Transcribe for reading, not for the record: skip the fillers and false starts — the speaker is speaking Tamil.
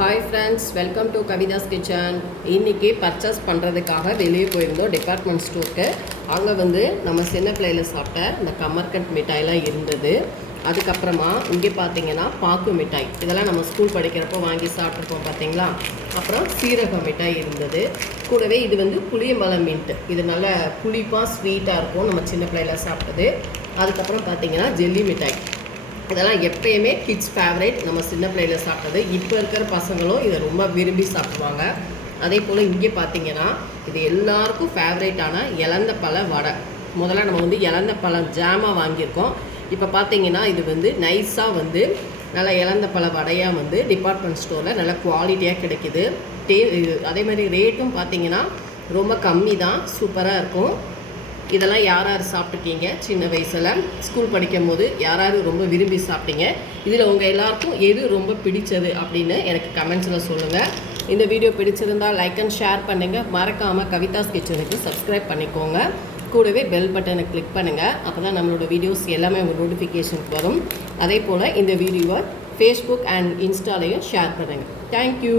Hi friends, welcome to Kavitha's kitchen. இன்றைக்கி பர்ச்சேஸ் பண்ணுறதுக்காக வெளியே போயிருந்தோம் டிபார்ட்மெண்ட் ஸ்டோருக்கு. அங்கே நம்ம சின்ன பிள்ளையில் சாப்பிட்ட இந்த கமர்கட் மிட்டாயெலாம் இருந்தது. அதுக்கப்புறமா இங்கே பார்த்தீங்கன்னா பாக்கு மிட்டாய், இதெல்லாம் நம்ம ஸ்கூல் படிக்கிறப்போ வாங்கி சாப்பிட்ருப்போம் பார்த்தீங்களா. அப்புறம் சீரக மிட்டாய் இருந்தது. கூடவே இது புளியம்பழம் மின்ட்டு, இது நல்ல புளிப்பாக ஸ்வீட்டாக இருக்கும், நம்ம சின்ன பிள்ளையில் சாப்பிட்டது. அதுக்கப்புறம் பார்த்தீங்கன்னா ஜெல்லி மிட்டாய், இதெல்லாம் எப்பயுமே கிட்ஸ் ஃபேவரேட், நம்ம சின்ன பிள்ளையில் சாப்பிட்டது. இப்போ இருக்கிற பசங்களும் இதை ரொம்ப விரும்பி சாப்பிடுவாங்க. அதே போல் இங்கே பார்த்தீங்கன்னா இது எல்லாருக்கும் ஃபேவரேட்டான இலந்த பழ வடை. முதல்ல நம்ம இலந்த பழம் ஜாமாக வாங்கியிருக்கோம். இப்போ பார்த்தீங்கன்னா இது நைஸாக நல்லா இலந்த பழ வடையாக டிபார்ட்மெண்ட் ஸ்டோரில் நல்லா குவாலிட்டியாக கிடைக்கிது. அதே மாதிரி ரேட்டும் பார்த்தீங்கன்னா ரொம்ப கம்மி தான், சூப்பராக இருக்கும். இதெல்லாம் யார் யார் சாப்பிட்ருக்கீங்க சின்ன வயசில் ஸ்கூல் படிக்கும் போது யார் யார் ரொம்ப விரும்பி சாப்பிட்டீங்க, இதில் உங்கள் எல்லாருக்கும் எது ரொம்ப பிடிச்சது அப்படின்னு எனக்கு கமெண்ட்ஸில் சொல்லுங்கள். இந்த வீடியோ பிடிச்சிருந்தால் லைக் அண்ட் ஷேர் பண்ணுங்கள். மறக்காமல் கவிதாஸ் கிச்சனுக்கு சப்ஸ்கிரைப் பண்ணிக்கோங்க. கூடவே பெல் பட்டனை கிளிக் பண்ணுங்கள். அப்போ தான் நம்மளோட வீடியோஸ் எல்லாமே உங்கள் நோட்டிஃபிகேஷனுக்கு வரும். அதே போல் இந்த வீடியோவை ஃபேஸ்புக் அண்ட் இன்ஸ்டாலையும் ஷேர் பண்ணுங்கள். தேங்க்யூ.